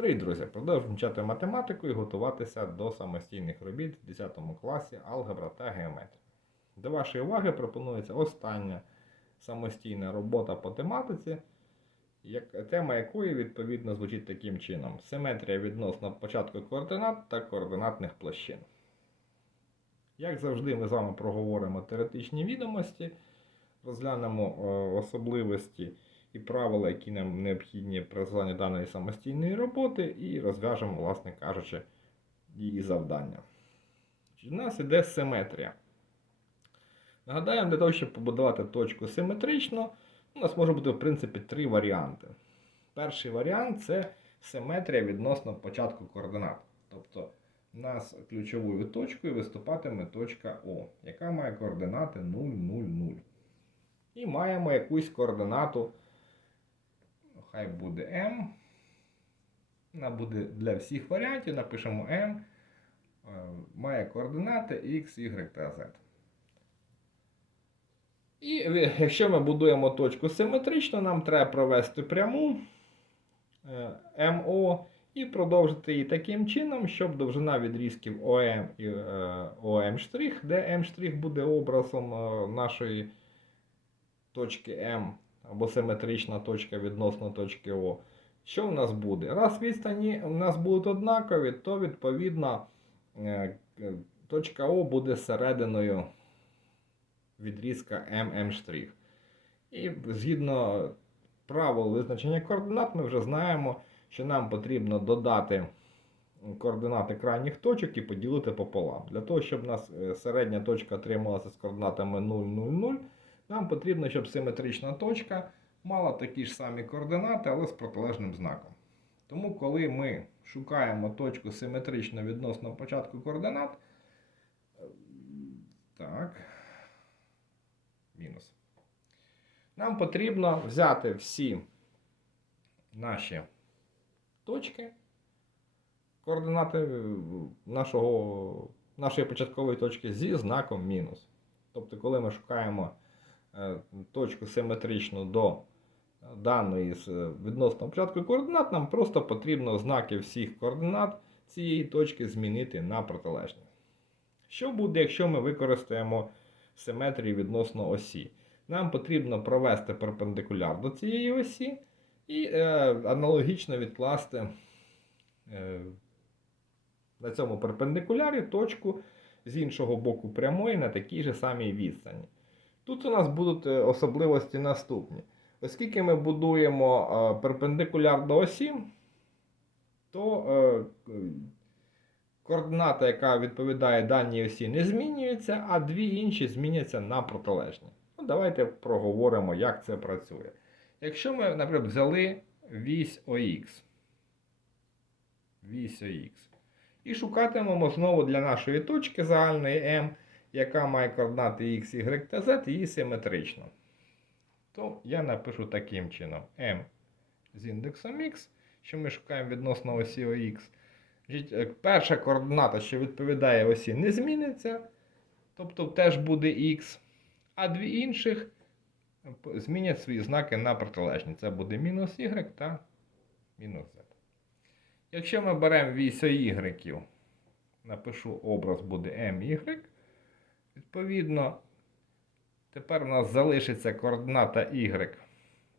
Привіт, друзі! Продовжуємо вчати математику і готуватися до самостійних робіт в 10 класі алгебра та геометрія. До вашої уваги пропонується остання самостійна робота по тематиці, тема якої відповідно звучить таким чином: симетрія відносно початку координат та координатних площин. Як завжди, ми з вами проговоримо теоретичні відомості, розглянемо е, особливості і правила, які нам необхідні при розв'язанні даної самостійної роботи, і розв'яжемо, власне кажучи, її завдання. У нас іде симетрія. Нагадаємо, для того, щоб побудувати точку симетрично, у нас може бути, в принципі, три варіанти. Перший варіант це симетрія відносно початку координат. Тобто, у нас ключовою точкою виступатиме точка О, яка має координати 0, 0, 0. І маємо якусь координату хай буде m. Вона буде для всіх варіантів, напишемо m, е, має координати x, y та z. І якщо ми будуємо точку симетрично, нам треба провести пряму е, MO і продовжити її таким чином, щоб довжина відрізків OM і е, OM', де M' буде образом е, нашої точки M або симетрична точка відносно точки О. Що в нас буде? Раз відстані у нас будуть однакові, то відповідно е, е, точка О буде серединою відрізка MM'. І згідно правил визначення координат, ми вже знаємо, що нам потрібно додати координати крайніх точок і поділити пополам. Для того, щоб у нас е, середня точка отрималася з координатами 0, 0, 0, нам потрібно, щоб симетрична точка мала такі ж самі координати, але з протилежним знаком. Тому, коли ми шукаємо точку симетрично відносно початку координат, так, мінус. Нам потрібно взяти всі наші точки, координати нашого, нашої початкової точки зі знаком мінус. Тобто, коли ми шукаємо точку симетричну до даної з е, відносно початку координат, нам просто потрібно знаки всіх координат цієї точки змінити на протилежні. Що буде, якщо ми використаємо симетрію відносно осі? Нам потрібно провести перпендикуляр до цієї осі і е, аналогічно відкласти е, на цьому перпендикулярі точку з іншого боку прямої на такій же самій відстані. Тут у нас будуть е, особливості наступні. Оскільки ми будуємо е, перпендикуляр до осі, то е, координата, яка відповідає даній осі, не змінюється, а дві інші зміняться на протилежні. Ну, давайте проговоримо, як це працює. Якщо ми, наприклад, взяли вісь ОХ, вісь ОХ, і шукатимемо знову для нашої точки загальної М, яка має координати X, Y та Z, її симетрично. То я напишу таким чином M з індексом X, що ми шукаємо відносно осі. Значить, е, Перша координата, що відповідає осі, не зміниться, тобто теж буде X, а дві інших змінять свої знаки на протилежні. Це буде мінус Y та мінус Z. Якщо ми беремо вісь Y, напишу образ буде MY, відповідно, тепер у нас залишиться координата Y.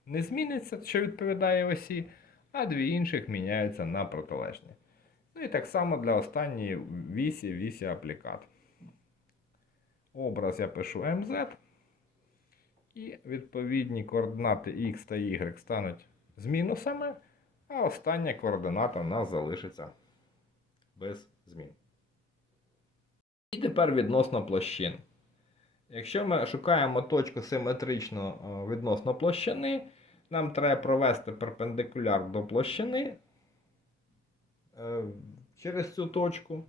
Не зміниться, що відповідає осі, а дві інших міняються на протилежні. Ну і так само для останньої вісі, вісі аплікат. Образ я пишу MZ. І відповідні координати X та Y стануть з мінусами, а остання координата у нас залишиться без змін. Тепер відносно площин. Якщо ми шукаємо точку симетрично е, відносно площини, нам треба провести перпендикуляр до площини е, через цю точку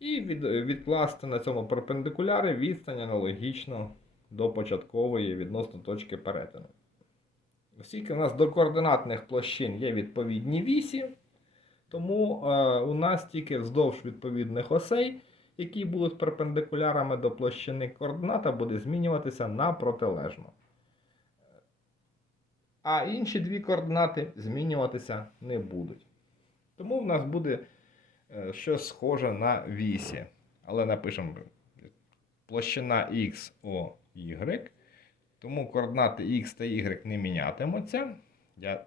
і від, відкласти на цьому перпендикулярі відстань аналогічно до початкової відносно точки перетину. Оскільки у нас до координатних площин є відповідні вісі, тому е, у нас тільки вздовж відповідних осей, які будуть перпендикулярами до площини, координата буде змінюватися на протилежну. А інші дві координати змінюватися не будуть. Тому в нас буде е, щось схоже на вісі. Але напишемо площина X, O, Y. Тому координати X та Y не мінятимуться. Я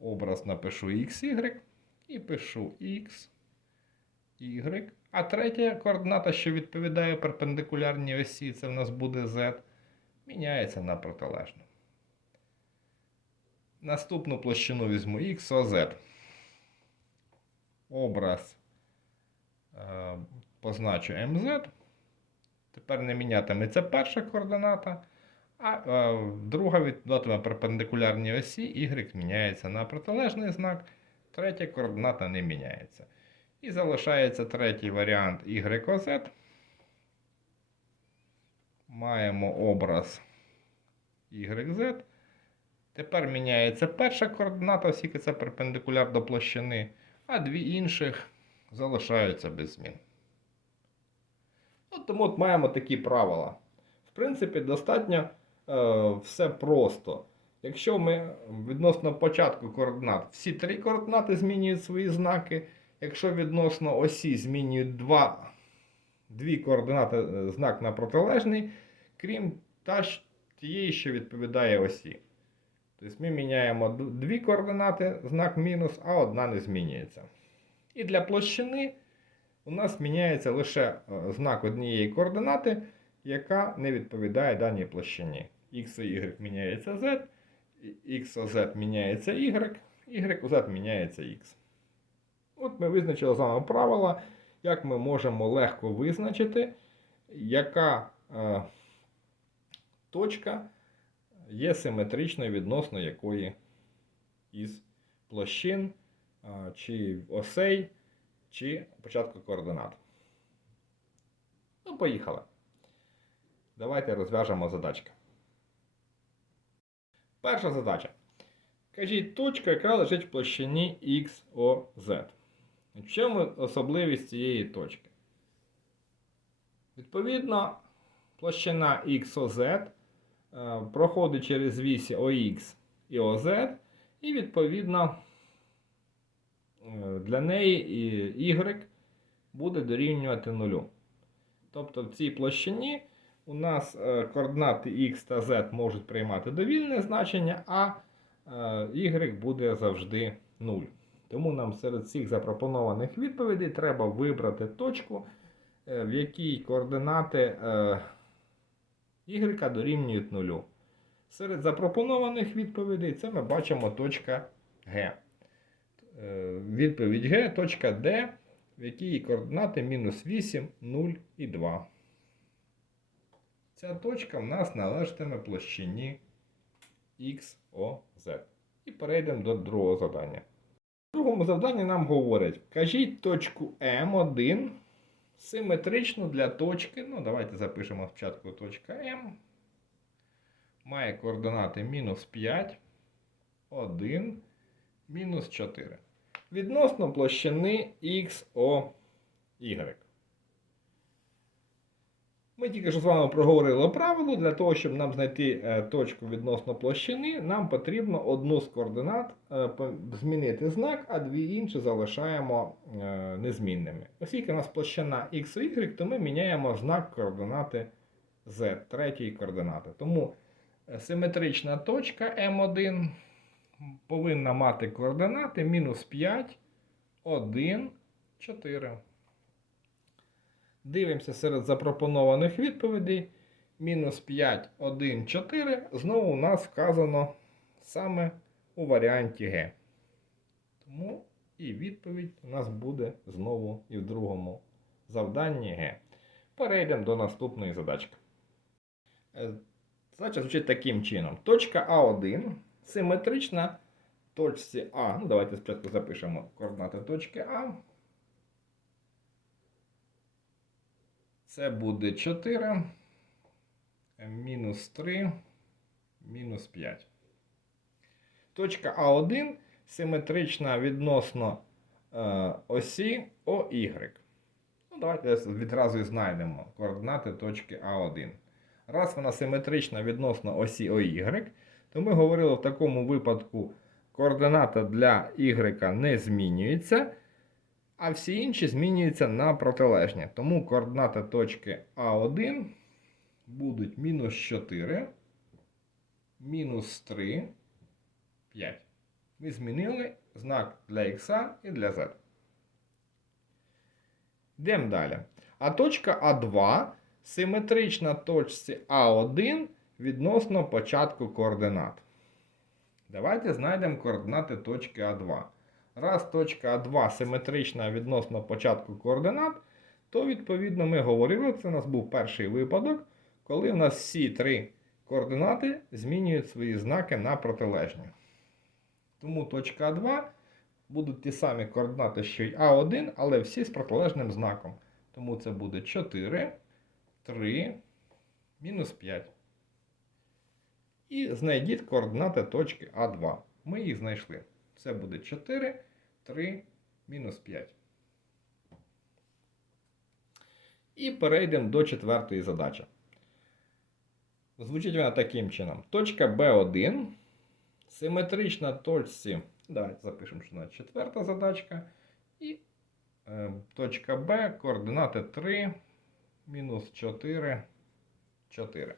образ напишу XY і пишу X, Y. А третя координата, що відповідає перпендикулярній осі, це в нас буде Z, міняється на протилежну. Наступну площину візьму X, O, Z. Образ е, позначу MZ. Тепер не мінятиметься перша координата, а е, друга віддатиме перпендикулярній осі, y міняється на протилежний знак, третя координата не міняється. І залишається третій варіант YOZ. Маємо образ YZ. Тепер міняється перша координата, оскільки це перпендикуляр до площини, а дві інших залишаються без змін. От тому от маємо такі правила. В принципі, достатньо е, все просто. Якщо ми відносно початку координат, всі три координати змінюють свої знаки. Якщо відносно осі змінюють два, дві координати е, знак на протилежний, крім та тієї, що відповідає осі. Тобто ми міняємо дві координати, знак мінус, а одна не змінюється. І для площини у нас міняється лише е, знак однієї координати, яка не відповідає даній площині. X і Y міняється Z, X Z міняється Y, Y Z міняється X. От ми визначили з вами правила, як ми можемо легко визначити, яка е, точка є симетричною відносно якої із площин е, чи осей чи початку координат. Ну, поїхали. Давайте розв'яжемо задачки. Перша задача. Кажіть точка, яка лежить в площині XOZ. В чому особливість цієї точки? Відповідно, площина XOZ е, проходить через вісі OX і OZ, і відповідно е, для неї Y буде дорівнювати нулю. Тобто в цій площині у нас е, координати X та Z можуть приймати довільне значення, а Y буде завжди 0. Тому нам серед всіх запропонованих відповідей треба вибрати точку, е, в якій координати е, Y дорівнюють 0. Серед запропонованих відповідей це ми бачимо точка Г. Е, Відповідь Г, точка Д, в якій координати мінус 8, 0 і 2. Ця точка в нас належатиме площині XOZ. І перейдемо до другого завдання. В другому завданні нам говорять: кажіть точку М1 симетричну для точки. Ну, давайте запишемо спочатку точка М. Має координати мінус 5, 1, мінус 4. Відносно площини XOY. Ми тільки що з вами проговорили правило. Для того, щоб нам знайти е, точку відносно площини, нам потрібно одну з координат е, змінити знак, а дві інші залишаємо е, незмінними. Оскільки у нас площина x y, то ми міняємо знак координати z, третьої координати. Тому симетрична точка M1 повинна мати координати мінус 5, 1, 4. Дивимося серед запропонованих відповідей. Мінус 5, 1, 4. Знову у нас вказано саме у варіанті Г. Тому і відповідь у нас буде знову і в другому завданні Г. Перейдемо до наступної задачки. Е, Задача звучить таким чином. Точка А1 симетрична точці А. Ну, давайте спочатку запишемо координати точки А. Це буде 4, мінус 3, мінус 5. Точка А1 симетрична відносно е, осі ОY. Ну, давайте відразу і знайдемо координати точки А1. Раз вона симетрична відносно осі ОY, то ми говорили в такому випадку координата для y не змінюється, а всі інші змінюються на протилежні. Тому координати точки А1 будуть мінус 4, мінус 3, 5. Ми змінили знак для x і для z. Йдемо далі. А точка А2 симетрична точці А1 відносно початку координат. Давайте знайдемо координати точки А2. Раз точка А2 симетрична відносно початку координат, то відповідно ми говорили, це у нас був перший випадок, коли у нас всі три координати змінюють свої знаки на протилежні. Тому точка А2 будуть ті самі координати, що й А1, але всі з протилежним знаком. Тому це буде 4, 3, мінус 5. І знайдіть координати точки А2. Ми їх знайшли. Це буде 4, 3, мінус 5. І перейдемо до четвертої задачі. Звучить вона таким чином. Точка B1 симетрична точці. Давайте запишемо, що вона четверта задачка. І е, точка Б, координати 3, мінус 4, 4.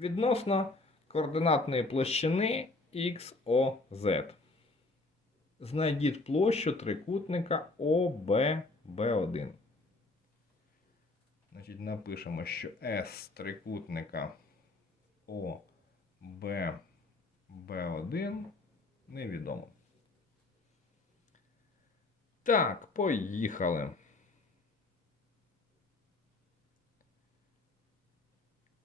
Відносно координатної площини XOZ. Знайдіть площу трикутника OBB1. Значить, напишемо, що S трикутника OBB1 невідомо. Так, поїхали.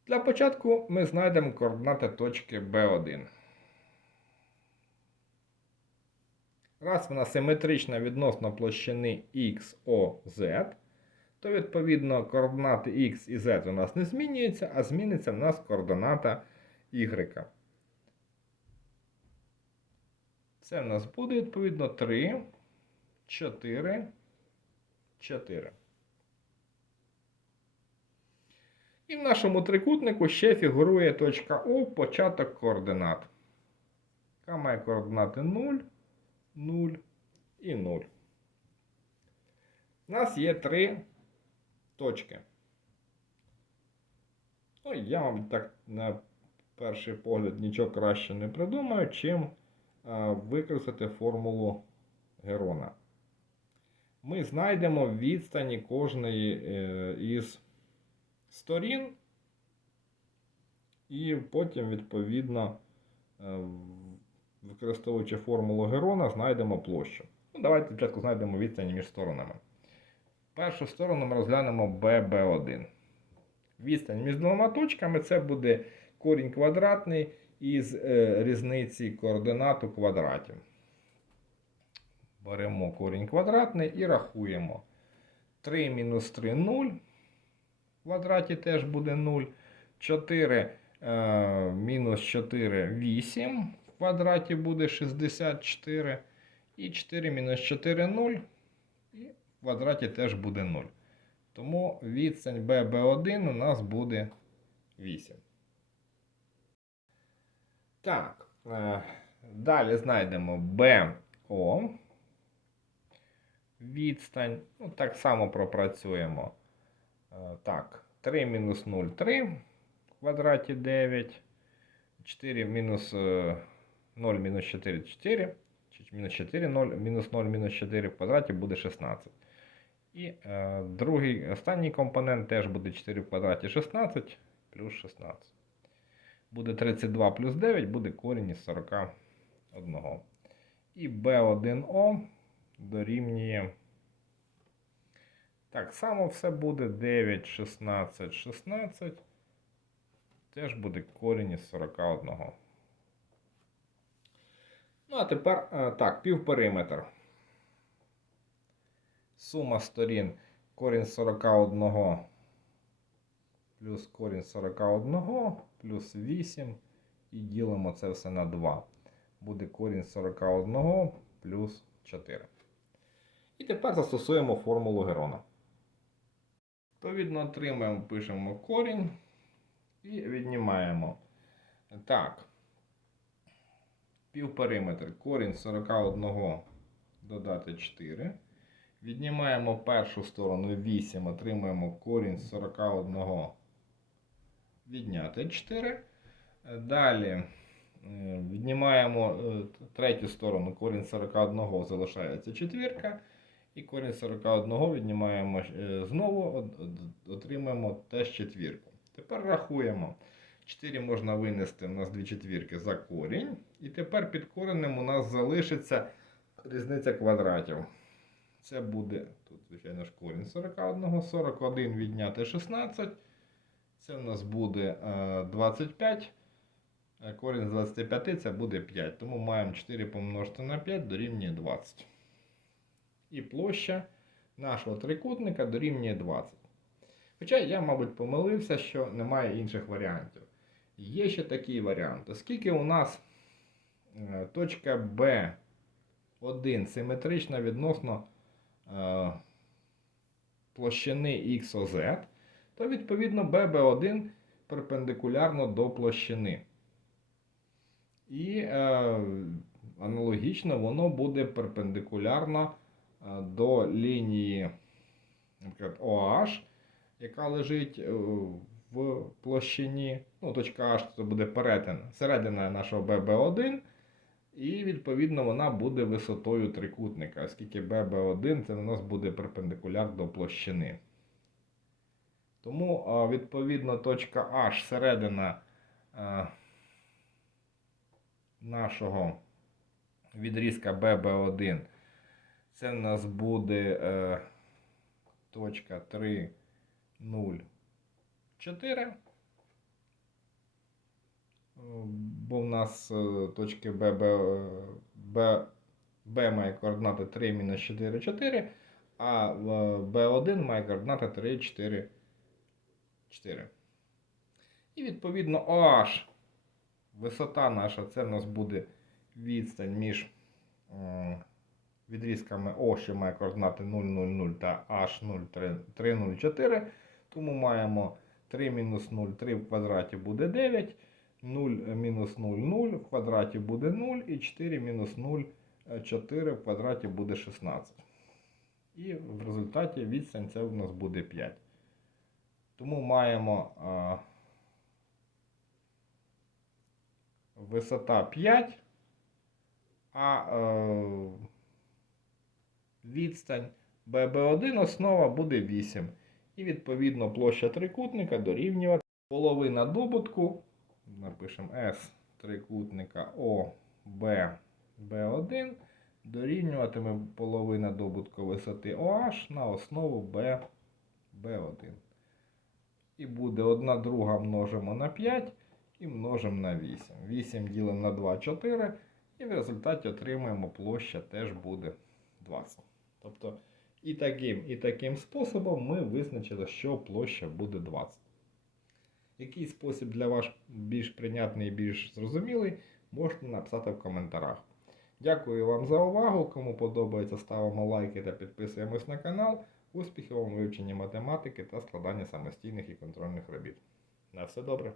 Для початку ми знайдемо координати точки B1. Раз вона симетрична відносно площини XOZ, то відповідно координати X і Z у нас не змінюються, а зміниться в нас координата Y. Це в нас буде відповідно 3, 4, 4. І в нашому трикутнику ще фігурує точка О, початок координат. Яка має координати 0, 0 і 0. У нас є три точки. Ну, я вам так на перший погляд нічого краще не придумаю, чим використати формулу Герона. Ми знайдемо відстані кожної е, із сторін, і потім, відповідно, е, використовуючи формулу Герона, знайдемо площу. Ну, Давайте спочатку знайдемо відстані між сторонами. Першу сторону ми розглянемо BB1. Відстань між двома точками це буде корінь квадратний із е, різниці координат у квадраті. Беремо корінь квадратний і рахуємо. 3 мінус 3 0. В квадраті теж буде 0. 4 е, мінус 4 8. Квадраті буде 64. І 4 мінус 4 0. І в квадраті теж буде 0. Тому відстань BB1 у нас буде 8. Так, е, далі знайдемо BO. Відстань. Ну, так само пропрацюємо. Е, Так, 3 мінус 0 3 в квадраті 9. 4 мінус е, 0 мінус 4 4. Чи Мінус 4, 0, мінус 0, мінус 4 в квадраті буде 16. І е, другий, останній компонент теж буде 4 в квадраті 16 плюс 16. Буде 32 плюс 9, буде корінь із 41. І B1O дорівнює. Так само все буде 9, 16, 16. Теж буде корінь із 41. Ну, а тепер е, так, півпериметр. Сума сторін корінь 41 плюс корінь 41 плюс 8. І ділимо це все на 2. Буде корінь 41 плюс 4. І тепер застосуємо формулу Герона. Відповідно, отримаємо, пишемо корінь і віднімаємо. Так. Півпериметр. Корінь 41 додати 4. Віднімаємо першу сторону 8, отримуємо корінь 41 відняти 4. Е, Далі е, віднімаємо е, третю сторону, корінь 41 залишається четвірка. І корінь 41 віднімаємо е, знову, от- от- отримаємо теж четвірку. Тепер рахуємо. 4 можна винести, у нас дві четвірки за корінь. І тепер під коренем у нас залишиться різниця квадратів. Це буде, тут, звичайно ж, корінь 41, 41 відняти 16. Це у нас буде е, 25. Е, Корінь з 25 це буде 5. Тому маємо 4 помножити на 5 дорівнює 20. І площа нашого трикутника дорівнює 20. Хоча я, мабуть, помилився, що немає інших варіантів. Є ще такий варіант. Оскільки у нас е, точка B1 симетрична відносно е, площини XOZ, то відповідно BB1 перпендикулярно до площини. І е, аналогічно воно буде перпендикулярно е, до лінії наприклад, OH, яка лежить в площині. Ну, точка H це буде перетин, середина нашого BB1. І відповідно вона буде висотою трикутника, оскільки BB1 це у нас буде перпендикуляр до площини. Тому, відповідно, точка H середина е, нашого відрізка BB1. Це в нас буде е, точка 3, 0, 4. Бо в нас е, точки B, B, B, B має координати 3, мінус 4, 4, а в B1 має координати 3, 4, 4. І відповідно OH, висота наша, це в нас буде відстань між відрізками O, що має координати 0, 0, 0 та H 0, 3, 3, 0, 4. Тому маємо 3 мінус 0, 3 в квадраті буде 9. 0 мінус 0, 0 в квадраті буде 0 і 4 мінус 0, 4 в квадраті буде 16. І в результаті відстань це у нас буде 5. Тому маємо а, висота 5, а е, відстань BB1 основа буде 8. І відповідно площа трикутника дорівнює половина добутку напишемо S трикутника OB B1 дорівнюватиме половина добутку висоти OH на основу B B1. І буде 1 друга множимо на 5 і множимо на 8. 8 ділимо на 2 4. І в результаті отримаємо площа теж буде 20. Тобто і таким, і таким способом ми визначили, що площа буде 20. Який спосіб для вас більш прийнятний і більш зрозумілий, можете написати в коментарях. Дякую вам за увагу. Кому подобається, ставимо лайки та підписуємось на канал. Успіхів вам у вивченні математики та складання самостійних і контрольних робіт. На все добре!